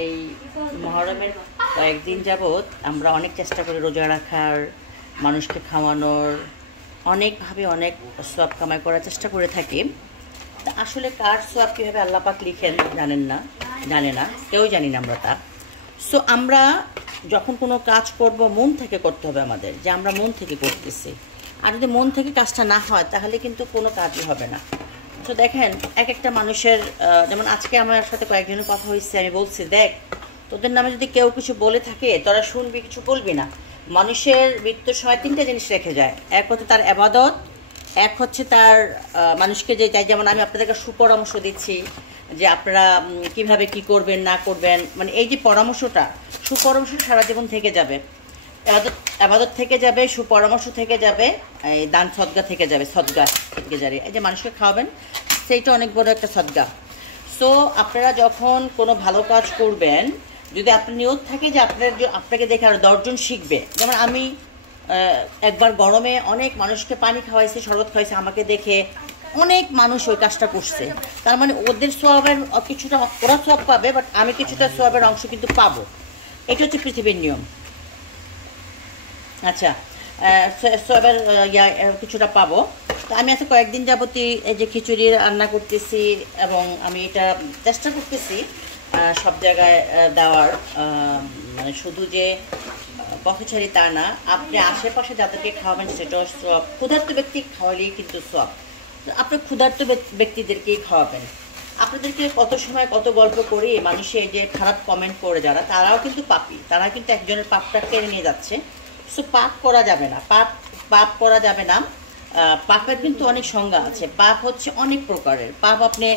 এই মহরমের কয়েকদিন যাবৎ আমরা অনেক চেষ্টা করি রোজা রাখার, মানুষকে খাওয়ানোর, অনেকভাবে অনেক সওয়াব কামাই করার চেষ্টা করে থাকি। তা আসলে কার সওয়াব কীভাবে আল্লাহ পাক লিখেন জানে না, কেউ জানি না আমরা তা। সো আমরা যখন কোনো কাজ করব মন থেকে করতে হবে আমাদের, যে আমরা মন থেকে করতেছি। আর যদি মন থেকে কাজটা না হয় তাহলে কিন্তু কোনো কাজই হবে না। তো দেখেন এক একটা মানুষের, যেমন আজকে আমার সাথে কয়েকজনের কথা হয়েছে, আমি বলছি দেখ তোদের নামে যদি কেউ কিছু বলে থাকে তোরা শুনবি, কিছু বলবি না। মানুষের মৃত্যুর সময় তিনটা জিনিস রেখে যায়, এক হচ্ছে তার ইবাদত, এক হচ্ছে তার মানুষকে যে তাই, যেমন আমি আপনাদেরকে সুপরামর্শ দিচ্ছি যে আপনারা কিভাবে কি করবেন না করবেন, মানে এই যে পরামর্শটা, সুপরামর্শ সারা জীবন থেকে যাবে, আবাদত থেকে যাবে, সুপরামর্শ থেকে যাবে, এই দান সদগা থেকে যাবে, সদগা থেকে যাবে, এই যে মানুষকে খাওয়াবেন সেইটা অনেক বড় একটা সদগা। সো আপনারা যখন কোনো ভালো কাজ করবেন, যদি আপনার নিয়ত থাকে যে আপনাকে দেখে আর 10 জন শিখবে। যেমন আমি একবার গরমে অনেক মানুষকে পানি খাওয়াইছি, শরবত খাওয়াইছি, আমাকে দেখে অনেক মানুষ ওই কাজটা করছে। তার মানে ওদের সোয়াবের কিছুটা ওরা সোয়াব পাবে, বাট আমি কিছুটা সোয়াবের অংশ কিন্তু পাবো। এটা হচ্ছে পৃথিবীর নিয়ম। আচ্ছা, সোয়াবের কিছুটা পাবো। তো আমি আজকে কয়েকদিন যাবতই এই যে খিচুড়ি রান্না করতেছি, এবং আমি এটা চেষ্টা করতেছি সব জায়গায় দেওয়ার, মানে শুধু যে পথচারী তা না, আপনি আশেপাশে যাদেরকে খাওয়াবেন সেটাও সব। ক্ষুধার্ত ব্যক্তি খাওয়ালেই কিন্তু সব। আপনি ক্ষুধার্ত ব্যক্তিদেরকেই খাওয়াবেন। আপনাদেরকে কত সময় কত গল্প করি, মানুষে এই যে খারাপ কমেন্ট করে যারা, তারাও কিন্তু পাপী, তারা কিন্তু একজনের পাপটা কেড়ে নিয়ে যাচ্ছে। সো পাপ করা যাবে না, পাপ করা যাবে না। পাপের কিন্তু অনেক সংজ্ঞা আছে। পাপ হচ্ছে অনেক প্রকারের পাপ। আপনি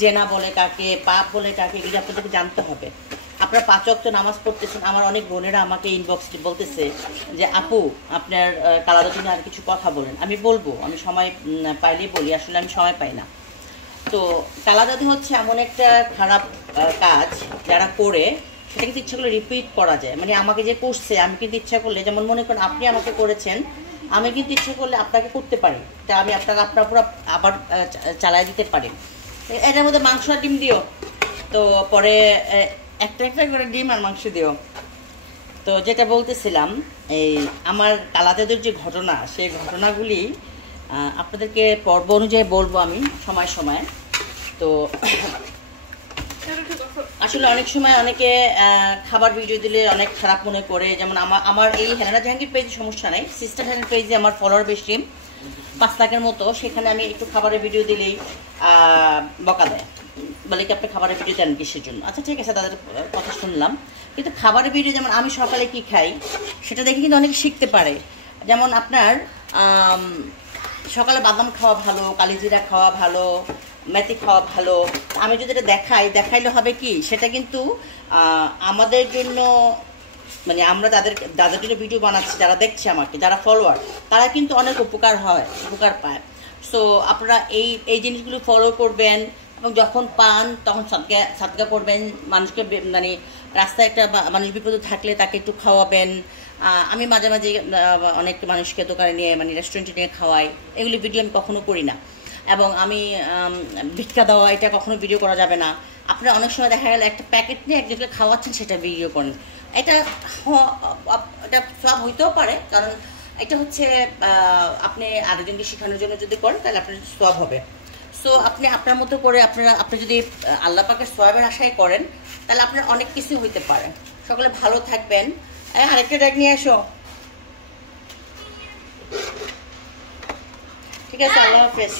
জেনা বলে কাকে, পাপ বলে কাকে, এগুলো আপনাদেরকে জানতে হবে। আপনারা 5 ওয়াক্ত নামাজ পড়তেছেন, আমার অনেক বোনেরা আমাকে ইনবক্সে বলতেছে যে আপু আপনার কালাদার জন্য আর কিছু কথা বলেন। আমি বলবো, আমি সময় পাইলেই বলি, আসলে আমি সময় পাই না। তো কালাদাদি হচ্ছে এমন একটা খারাপ কাজ যারা করে, সেটা কিন্তু ইচ্ছা করলে রিপিট করা যায়। মানে আমাকে যে করছে, আমি কিন্তু ইচ্ছা করলে, যেমন মনে করেন আপনি আমাকে করেছেন, আমি কিন্তু ইচ্ছা করলে আপনাকে করতে পারি, তা আমি আপনার পুরো আবার চালাই দিতে পারি। এটার মধ্যে মাংস আর ডিম দিও, তো পরে একটা করে ডিম আর মাংস দিও। তো যেটা বলতেছিলাম, এই আমার কালাদাদের যে ঘটনা, সেই ঘটনাগুলি আপনাদেরকে পর্ব অনুযায়ী বলবো আমি সময় সময়। তো আসলে অনেক সময় অনেকে খাবার ভিডিও দিলে অনেক খারাপ মনে করে। যেমন আমার এই হেলেনা জাহাঙ্গীর পেজে সমস্যা নেই, সিস্টার হেলেন পেজে আমার ফলোয়ার বেশি, 5 লাখের মতো। সেখানে আমি একটু খাবারের ভিডিও দিলেই বকা দেয়, বলে কি আপনি খাবারের ভিডিও দেন কিসের জন্য। আচ্ছা ঠিক আছে, তাদের কথা শুনলাম, কিন্তু খাবারের ভিডিও যেমন আমি সকালে কি খাই সেটা দেখে কিন্তু অনেকে শিখতে পারে। যেমন আপনার সকালে বাদাম খাওয়া ভালো, কালিজিরা খাওয়া ভালো, মেথি খাওয়া ভালো। আমি যদি এটা দেখাইলে হবে কি, সেটা কিন্তু আমাদের জন্য, মানে আমরা যাদের জন্য ভিডিও বানাচ্ছি, যারা দেখছে আমাকে, যারা ফলোয়ার, তারা কিন্তু অনেক উপকার পায়। সো আপনারা এই জিনিসগুলো ফলো করবেন, এবং যখন পান তখন সাদকা করবেন। মানুষকে, মানে রাস্তায় একটা মানুষ বিপদে থাকলে তাকে একটু খাওয়াবেন। আমি মাঝে মাঝে অনেক মানুষকে দোকানে নিয়ে, মানে রেস্টুরেন্টে নিয়ে খাওয়াই। এগুলি ভিডিও আমি কখনো করি না। এবং আমি ভিক্ষা দেওয়া, এটা কখনো ভিডিও করা যাবে না। আপনারা অনেক সময় দেখা গেল একটা প্যাকেট নিয়ে একজনকে খাওয়াচ্ছেন, সেটা ভিডিও করেন। এটা সব হইতেও পারে, কারণ এটা হচ্ছে আপনি আরেকজনকে শেখানোর জন্য যদি করেন তাহলে আপনার সওয়াব হবে। সো আপনি আপনার মতো করে আপনি যদি আল্লাহ পাকের সওয়াবের আশায় করেন, তাহলে আপনার অনেক কিছু হইতে পারে। সকলে ভালো থাকবেন। আরেকটা ড্যাগ নিয়ে এসো। ঠিক আছে, আল্লাহ হাফেজ।